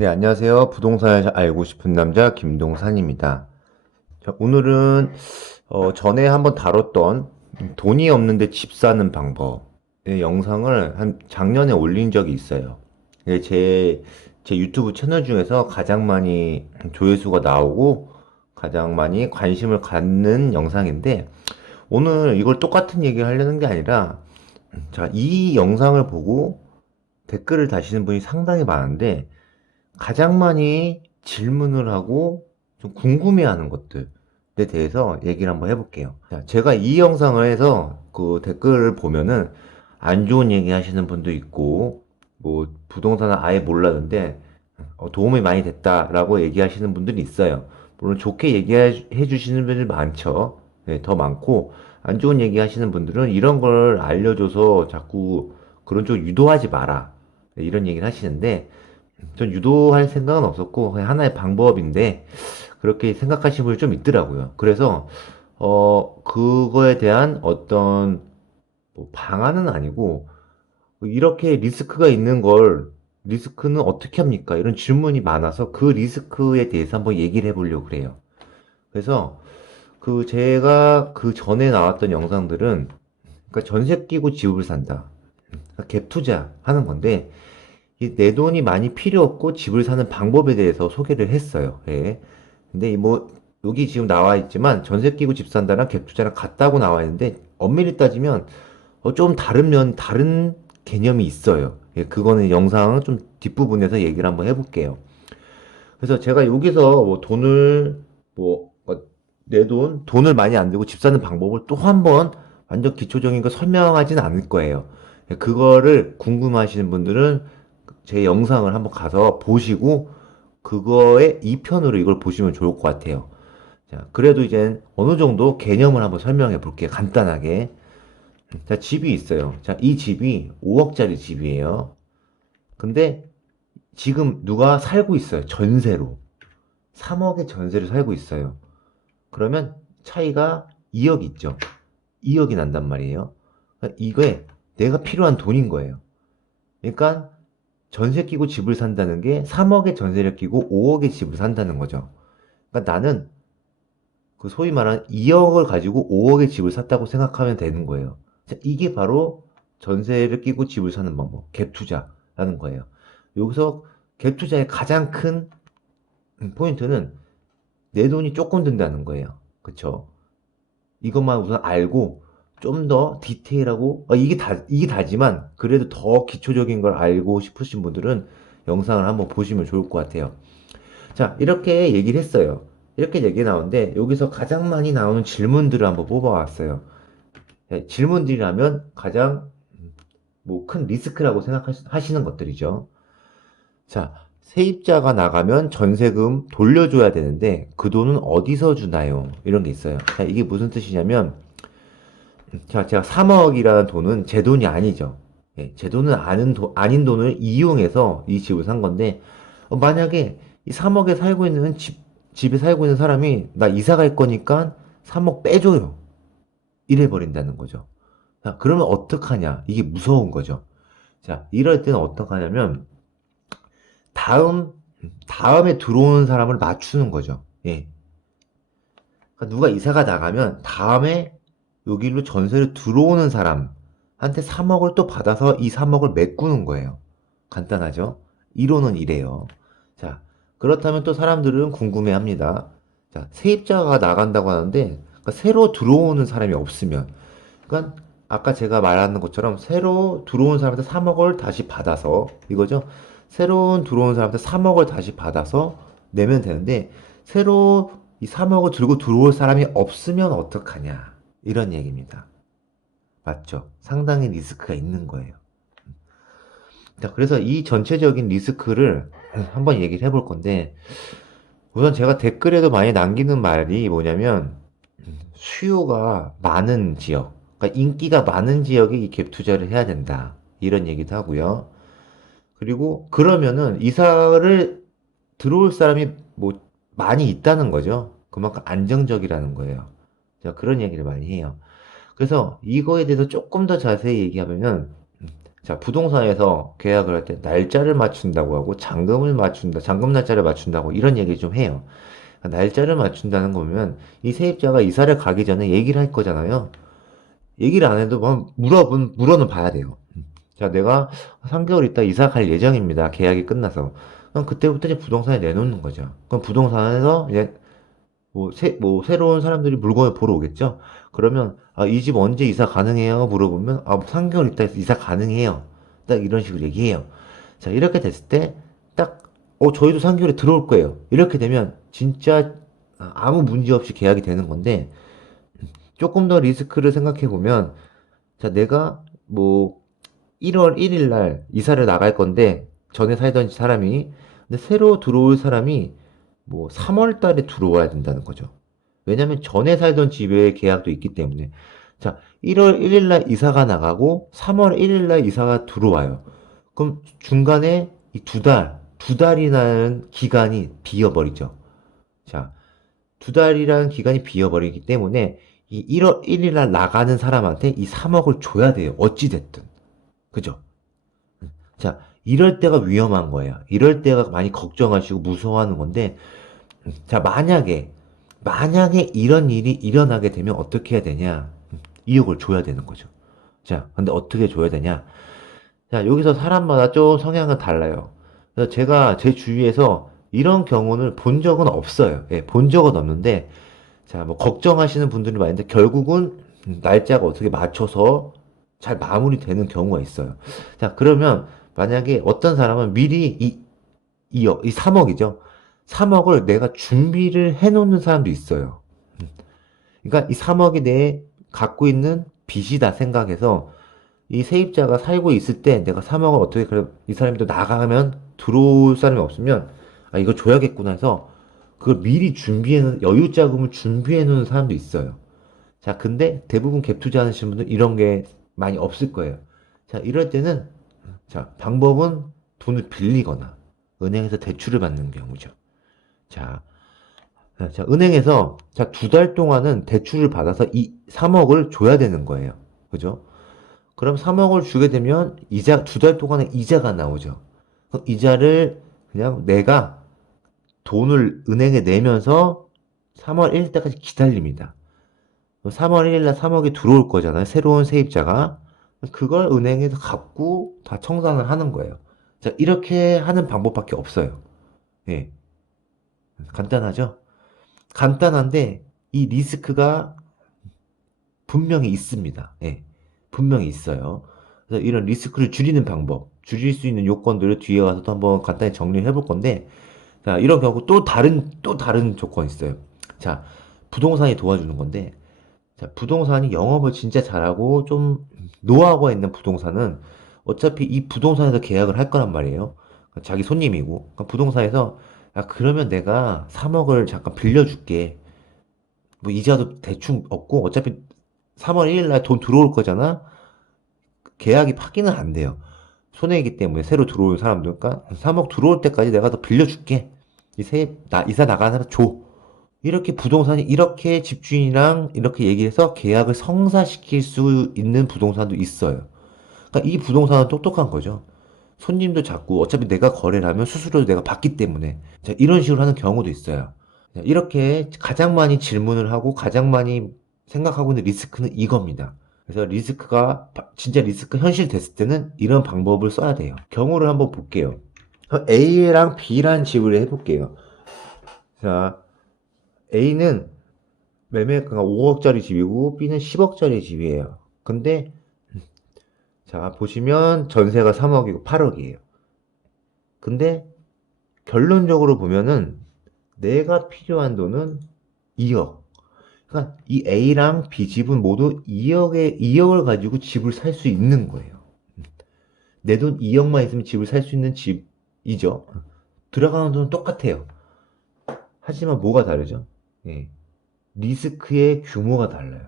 네, 안녕하세요. 부동산을 알고 싶은 남자 김동산입니다. 자, 오늘은 전에 한번 다뤘던 돈이 없는데 집 사는 방법의 영상을 한 작년에 올린 적이 있어요. 이게 제 유튜브 채널 중에서 가장 많이 조회수가 나오고 가장 많이 관심을 갖는 영상인데 오늘 이걸 똑같은 얘기를 하려는 게 아니라 자, 이 영상을 보고 댓글을 다시는 분이 상당히 많은데 가장 많이 질문을 하고 좀 궁금해하는 것들에 대해서 얘기를 한번 해볼게요. 자, 제가 이 영상을 해서 그 댓글을 보면은 안 좋은 얘기 하시는 분도 있고, 뭐, 부동산은 아예 몰랐는데, 도움이 많이 됐다라고 얘기하시는 분들이 있어요. 물론 좋게 얘기해 주시는 분들 많죠. 네, 더 많고, 안 좋은 얘기 하시는 분들은 이런 걸 알려줘서 자꾸 그런 쪽 유도하지 마라. 네, 이런 얘기를 하시는데, 전 유도할 생각은 없었고 그냥 하나의 방법인데 그렇게 생각하시는 분이 좀 있더라고요. 그래서 그거에 대한 어떤 뭐 방안은 아니고 이렇게 리스크가 있는 걸 리스크는 어떻게 합니까? 이런 질문이 많아서 그 리스크에 대해서 한번 얘기를 해보려고 그래요. 그래서 그 제가 그 전에 나왔던 영상들은 그러니까 전세 끼고 집을 산다. 그러니까 갭 투자 하는 건데 내 돈이 많이 필요 없고 집을 사는 방법에 대해서 소개를 했어요. 예. 근데 뭐 여기 지금 나와 있지만 전세 끼고 집 산다랑 갭 투자랑 같다고 나와 있는데 엄밀히 따지면 좀 다른 개념이 있어요. 예, 그거는 영상 좀 뒷부분에서 얘기를 한번 해볼게요. 그래서 제가 여기서 뭐 돈을 뭐 내 돈을 많이 안 들고 집 사는 방법을 또 한 번 완전 기초적인 거 설명하진 않을 거예요. 예, 그거를 궁금하시는 분들은 제 영상을 한번 가서 보시고 그거의 2편으로 이걸 보시면 좋을 것 같아요. 자, 그래도 이제 어느 정도 개념을 한번 설명해 볼게요. 간단하게. 자, 집이 있어요. 자, 이 집이 5억짜리 집이에요. 근데 지금 누가 살고 있어요. 전세로. 3억의 전세를 살고 있어요. 그러면 차이가 2억 있죠. 2억이 난단 말이에요. 그러니까 이게 내가 필요한 돈인 거예요. 그러니까 전세 끼고 집을 산다는 게 3억의 전세를 끼고 5억의 집을 산다는 거죠. 그러니까 나는 그 소위 말하는 2억을 가지고 5억의 집을 샀다고 생각하면 되는 거예요. 자, 이게 바로 전세를 끼고 집을 사는 방법, 갭 투자라는 거예요. 여기서 갭 투자의 가장 큰 포인트는 내 돈이 조금 든다는 거예요. 그쵸? 이것만 우선 알고 좀 더 디테일하고 이게 다지만 그래도 더 기초적인 걸 알고 싶으신 분들은 영상을 한번 보시면 좋을 것 같아요. 자, 이렇게 얘기를 했어요. 이렇게 얘기 나오는데 여기서 가장 많이 나오는 질문들을 한번 뽑아왔어요. 네, 질문들이라면 가장 뭐 큰 리스크라고 생각하시는 것들이죠. 자, 세입자가 나가면 전세금 돌려줘야 되는데 그 돈은 어디서 주나요? 이런 게 있어요. 자, 이게 무슨 뜻이냐면 자, 제가 3억이라는 돈은 제 돈이 아니죠. 예, 제 돈은 아닌 돈을 이용해서 이 집을 산 건데, 만약에 이 3억에 살고 있는 집에 살고 있는 사람이 나 이사 갈 거니까 3억 빼줘요. 이래 버린다는 거죠. 자, 그러면 어떡하냐? 이게 무서운 거죠. 자, 이럴 때는 어떡하냐면, 다음, 다음에 들어오는 사람을 맞추는 거죠. 예. 그러니까 누가 이사가 나가면 다음에 여기로 전세를 들어오는 사람한테 3억을 또 받아서 이 3억을 메꾸는 거예요. 간단하죠? 이론은 이래요. 자, 그렇다면 또 사람들은 궁금해 합니다. 자, 세입자가 나간다고 하는데, 그러니까 새로 들어오는 사람이 없으면, 그러니까 아까 제가 말하는 것처럼 새로 들어온 사람한테 3억을 다시 받아서, 이거죠? 새로운 들어온 사람한테 3억을 다시 받아서 내면 되는데, 새로 이 3억을 들고 들어올 사람이 없으면 어떡하냐. 이런 얘기입니다. 맞죠? 상당히 리스크가 있는 거예요. 자, 그래서 이 전체적인 리스크를 한번 얘기를 해볼 건데, 우선 제가 댓글에도 많이 남기는 말이 뭐냐면, 수요가 많은 지역, 그러니까 인기가 많은 지역에 이 갭 투자를 해야 된다. 이런 얘기도 하고요. 그리고 그러면은 이사를 들어올 사람이 뭐 많이 있다는 거죠. 그만큼 안정적이라는 거예요. 제가 그런 얘기를 많이 해요. 그래서 이거에 대해서 조금 더 자세히 얘기하면은 자, 부동산에서 계약을 할 때 날짜를 맞춘다고 하고 잔금을 맞춘다, 잔금 날짜를 맞춘다고 이런 얘기 좀 해요. 날짜를 맞춘다는 거면 이 세입자가 이사를 가기 전에 얘기를 할 거잖아요. 얘기를 안 해도 막 물어는 봐야 돼요. 자, 내가 3개월 있다 이사 갈 예정입니다. 계약이 끝나서. 그럼 그때부터 이제 부동산에 내놓는 거죠. 그럼 부동산에서 이제 뭐 새로운 사람들이 물건을 보러 오겠죠? 그러면, 아, 이 집 언제 이사 가능해요? 물어보면, 아, 3개월 있다 이사 가능해요. 딱 이런 식으로 얘기해요. 자, 이렇게 됐을 때, 딱, 저희도 3개월에 들어올 거예요. 이렇게 되면, 진짜, 아무 문제 없이 계약이 되는 건데, 조금 더 리스크를 생각해 보면, 자, 내가 뭐 1월 1일 날 이사를 나갈 건데 전에 살던 사람이 근데 새로 들어올 사람이 뭐 3월 달에 들어와야 된다는 거죠. 왜냐면 전에 살던 집에 계약도 있기 때문에. 자, 1월 1일 날 이사가 나가고 3월 1일 날 이사가 들어와요. 그럼 중간에 이 두 달이라는 기간이 비어버리죠. 자, 두 달이라는 기간이 비어버리기 때문에 이 1월 1일 날 나가는 사람한테 이 3억을 줘야 돼요. 어찌됐든. 그죠? 자, 이럴 때가 위험한 거예요. 이럴 때가 많이 걱정하시고 무서워하는 건데, 자, 만약에 이런 일이 일어나게 되면 어떻게 해야 되냐? 2억을 줘야 되는 거죠. 자, 근데 어떻게 줘야 되냐? 자, 여기서 사람마다 좀 성향은 달라요. 그래서 제가 제 주위에서 이런 경우는 본 적은 없어요. 예, 본 적은 없는데, 자, 뭐, 걱정하시는 분들이 많은데, 결국은 날짜가 어떻게 맞춰서 잘 마무리되는 경우가 있어요. 자, 그러면, 만약에 어떤 사람은 미리 2억, 이 3억이죠. 3억을 내가 준비를 해 놓는 사람도 있어요. 그러니까 이 3억이 내 갖고 있는 빚이다 생각해서 이 세입자가 살고 있을 때 내가 3억을 어떻게, 그래, 이 사람이 또 나가면 들어올 사람이 없으면, 아, 이거 줘야겠구나 해서 그걸 미리 여유 자금을 준비해 놓는 사람도 있어요. 자, 근데 대부분 갭 투자하시는 분들 이런 게 많이 없을 거예요. 자, 이럴 때는, 자, 방법은 돈을 빌리거나 은행에서 대출을 받는 경우죠. 자, 자, 은행에서, 자, 2달 동안은 대출을 받아서 이 3억을 줘야 되는 거예요. 그죠? 그럼 3억을 주게 되면 2달 동안에 이자가 나오죠. 그 이자를 그냥 내가 돈을 은행에 내면서 3월 1일 때까지 기다립니다. 3월 1일 날 3억이 들어올 거잖아요. 새로운 세입자가. 그걸 은행에서 갚고 다 청산을 하는 거예요. 자, 이렇게 하는 방법밖에 없어요. 예. 간단하죠? 간단한데 이 리스크가 분명히 있습니다. 예. 분명히 있어요. 그래서 이런 리스크를 줄이는 방법, 줄일 수 있는 요건들을 뒤에 와서 또 한번 간단히 정리를 해볼 건데, 자, 이런 경우 또 다른 조건이 있어요. 자, 부동산이 도와주는 건데, 자, 부동산이 영업을 진짜 잘하고 좀 노하우가 있는 부동산은 어차피 이 부동산에서 계약을 할 거란 말이에요. 자기 손님이고. 그러니까 부동산에서, 야, 그러면 내가 3억을 잠깐 빌려줄게. 뭐 이자도 대충 없고 어차피 3월 1일 날 돈 들어올 거잖아. 계약이 파기는 안 돼요. 손해이기 때문에 새로 들어올 사람들. 그러니까 3억 들어올 때까지 내가 더 빌려줄게. 이사 나가는 사람 줘. 이렇게 부동산이 이렇게 집주인이랑 이렇게 얘기해서 계약을 성사시킬 수 있는 부동산도 있어요. 그러니까 이 부동산은 똑똑한 거죠. 손님도 잡고 어차피 내가 거래를 하면 수수료도 내가 받기 때문에. 자, 이런 식으로 하는 경우도 있어요. 자, 이렇게 가장 많이 질문을 하고 가장 많이 생각하고 있는 리스크는 이겁니다. 그래서 진짜 리스크 현실 됐을 때는 이런 방법을 써야 돼요. 경우를 한번 볼게요. A랑 B란 집을 해볼게요. 자, A는 매매가가 5억짜리 집이고 B는 10억짜리 집이에요. 근데 자, 보시면 전세가 3억이고 8억이에요. 근데 결론적으로 보면은 내가 필요한 돈은 2억. 그러니까 이 A랑 B 집은 모두 2억을 가지고 집을 살 수 있는 거예요. 내 돈 2억만 있으면 집을 살 수 있는 집이죠. 들어가는 돈은 똑같아요. 하지만 뭐가 다르죠? 예. 리스크의 규모가 달라요.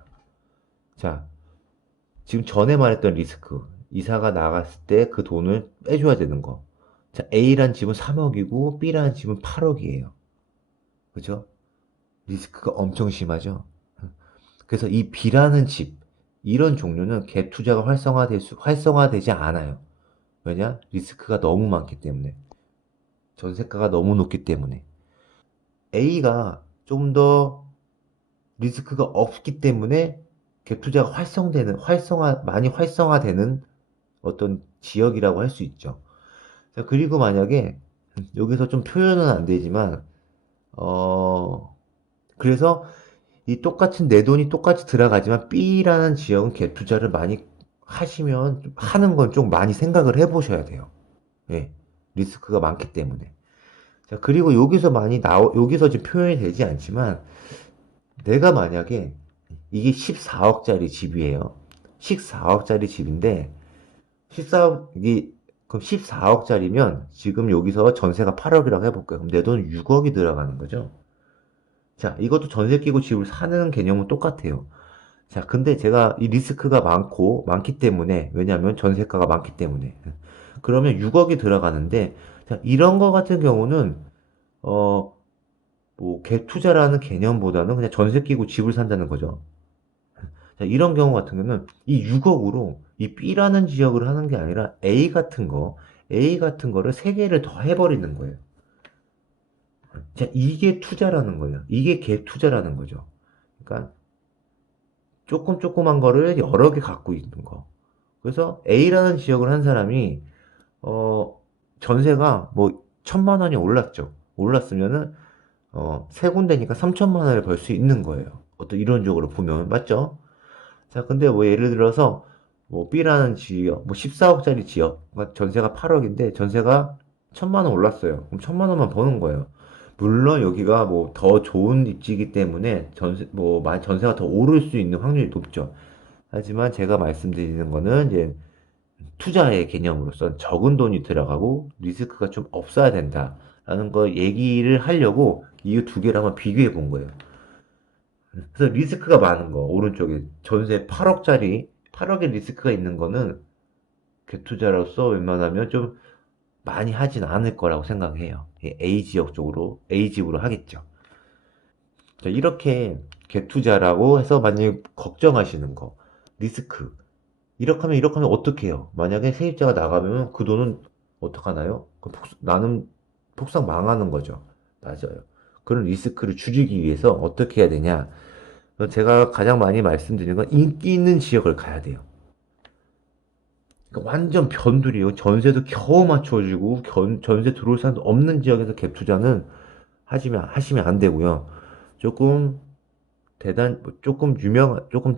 자, 지금 전에 말했던 리스크. 이사가 나갔을 때 그 돈을 빼줘야 되는 거. 자, A란 집은 3억이고 B라는 집은 8억이에요. 그죠? 리스크가 엄청 심하죠? 그래서 이 B라는 집, 이런 종류는 갭 투자가 활성화되지 않아요. 왜냐? 리스크가 너무 많기 때문에. 전세가가 너무 높기 때문에. A가 좀 더 리스크가 없기 때문에 갭 투자가 많이 활성화되는 어떤 지역이라고 할 수 있죠. 자, 그리고 만약에 여기서 좀 표현은 안 되지만 그래서 이 똑같은 내 돈이 똑같이 들어가지만 B라는 지역은 갭 투자를 많이 하는 건 좀 많이 생각을 해보셔야 돼요. 예, 리스크가 많기 때문에. 자, 그리고 여기서 지금 표현이 되지 않지만 내가 만약에 이게 14억짜리 집이에요. 14억짜리 집인데 14억이 그럼 14억짜리면 지금 여기서 전세가 8억이라고 해볼까요? 그럼 내 돈 6억이 들어가는 거죠. 자, 이것도 전세 끼고 집을 사는 개념은 똑같아요. 자, 근데 제가 이 리스크가 많기 때문에, 왜냐하면 전세가가 많기 때문에. 그러면 6억이 들어가는데, 자, 이런 거 같은 경우는, 어, 갭 투자라는 개념보다는 그냥 전세 끼고 집을 산다는 거죠. 자, 이런 경우 같은 경우는 이 6억으로 이 B라는 지역을 하는 게 아니라 A 같은 거를 3개를 더 해버리는 거예요. 자, 이게 투자라는 거예요. 이게 갭 투자라는 거죠. 그러니까 조그만 거를 여러 개 갖고 있는 거. 그래서 A라는 지역을 한 사람이 어, 전세가 뭐 1,000만 원이 올랐죠. 올랐으면은 세 군데니까 3천만 원을 벌 수 있는 거예요. 어떤 이론적으로 보면 맞죠? 자, 근데 뭐 예를 들어서 뭐 B라는 지역, 뭐 14억짜리 지역, 그러니까 전세가 8억인데 전세가 1,000만 원 올랐어요. 그럼 1,000만 원만 버는 거예요. 물론 여기가 뭐 더 좋은 입지이기 때문에 전세가 더 오를 수 있는 확률이 높죠. 하지만 제가 말씀드리는 거는 이제 투자의 개념으로서 적은 돈이 들어가고 리스크가 좀 없어야 된다라는 거 얘기를 하려고 이 두 개를 한번 비교해 본 거예요. 그래서 리스크가 많은 거, 오른쪽에 전세 8억의 리스크가 있는 거는 갭투자로서 웬만하면 좀 많이 하진 않을 거라고 생각해요. A 지역 쪽으로, A 집으로 하겠죠. 자, 이렇게 갭투자라고 해서 만약에 걱정하시는 거, 리스크. 이렇게 하면 어떻게 해요? 만약에 세입자가 나가면 그 돈은 어떡하나요? 나는 폭삭 망하는 거죠. 맞아요. 그런 리스크를 줄이기 위해서 어떻게 해야 되냐? 제가 가장 많이 말씀드리는 건 인기 있는 지역을 가야 돼요. 그러니까 완전 변두리요. 전세도 겨우 맞춰주고 전세 들어올 사람도 없는 지역에서 갭 투자는 하시면 안 되고요. 조금 조금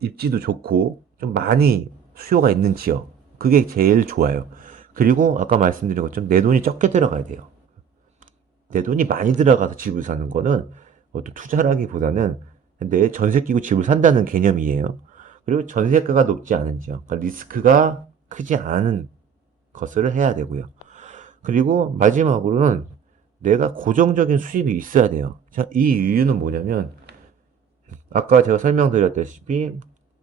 입지도 좋고 좀 많이 수요가 있는 지역. 그게 제일 좋아요. 그리고 아까 말씀드린 것처럼 내 돈이 적게 들어가야 돼요. 내 돈이 많이 들어가서 집을 사는 거는 또 투자라기보다는 내 전세 끼고 집을 산다는 개념이에요. 그리고 전세가가 높지 않은 지역, 그러니까 리스크가 크지 않은 것을 해야 되고요. 그리고 마지막으로는 내가 고정적인 수입이 있어야 돼요. 자, 이 이유는 뭐냐면 아까 제가 설명드렸다시피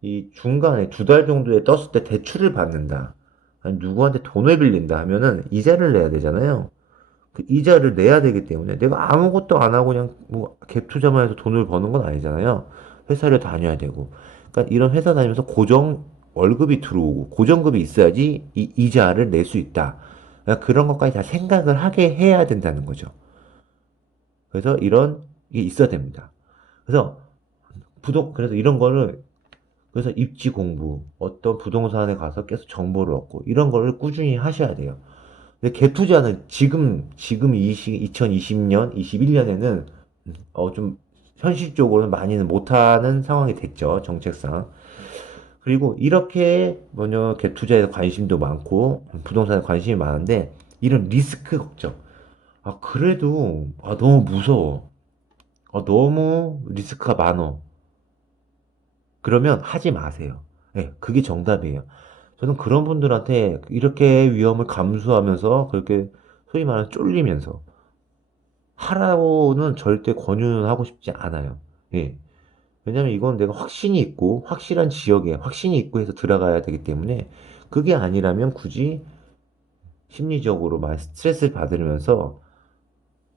이 중간에 2달 정도에 떴을 때 대출을 받는다. 아니 누구한테 돈을 빌린다 하면은 이자를 내야 되잖아요. 그 이자를 내야 되기 때문에 내가 아무것도 안 하고 그냥 뭐 갭 투자만 해서 돈을 버는 건 아니잖아요. 회사를 다녀야 되고. 그러니까 이런 회사 다니면서 고정 월급이 들어오고 고정급이 있어야지 이 이자를 낼 수 있다. 그러니까 그런 것까지 다 생각을 하게 해야 된다는 거죠. 그래서 이런 게 있어야 됩니다. 그래서 그래서 이런 거를 그래서 입지 공부, 어떤 부동산에 가서 계속 정보를 얻고 이런 거를 꾸준히 하셔야 돼요. 근데 갭 투자는 지금 2020년, 21년에는 좀 현실적으로는 많이는 못하는 상황이 됐죠. 정책상. 그리고 이렇게 뭐냐 갭 투자에 관심도 많고 부동산에 관심이 많은데 이런 리스크 걱정. 그래도 너무 무서워. 너무 리스크가 많어. 그러면 하지 마세요. 예, 그게 정답이에요. 저는 그런 분들한테 이렇게 위험을 감수하면서 그렇게 소위 말하는 쫄리면서 하라고는 절대 권유는 하고 싶지 않아요. 예. 왜냐면 이건 내가 확신이 있고 확실한 지역에 확신이 있고 해서 들어가야 되기 때문에 그게 아니라면 굳이 심리적으로 많이 스트레스를 받으면서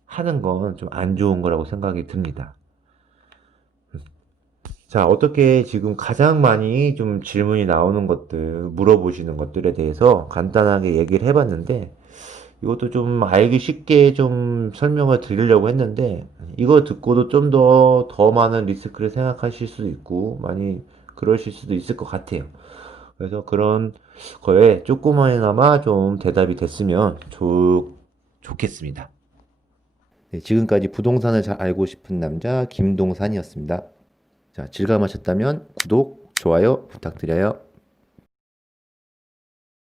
하는 건 좀 안 좋은 거라고 생각이 듭니다. 자, 어떻게 지금 가장 많이 좀 질문이 나오는 것들, 물어보시는 것들에 대해서 간단하게 얘기를 해봤는데, 이것도 좀 알기 쉽게 좀 설명을 드리려고 했는데, 이거 듣고도 좀 더 많은 리스크를 생각하실 수도 있고, 많이 그러실 수도 있을 것 같아요. 그래서 그런 거에 조금이나마 좀 대답이 됐으면 좋겠습니다. 네, 지금까지 부동산을 잘 알고 싶은 남자 김동산이었습니다. 자, 즐거움하셨다면 구독, 좋아요 부탁드려요.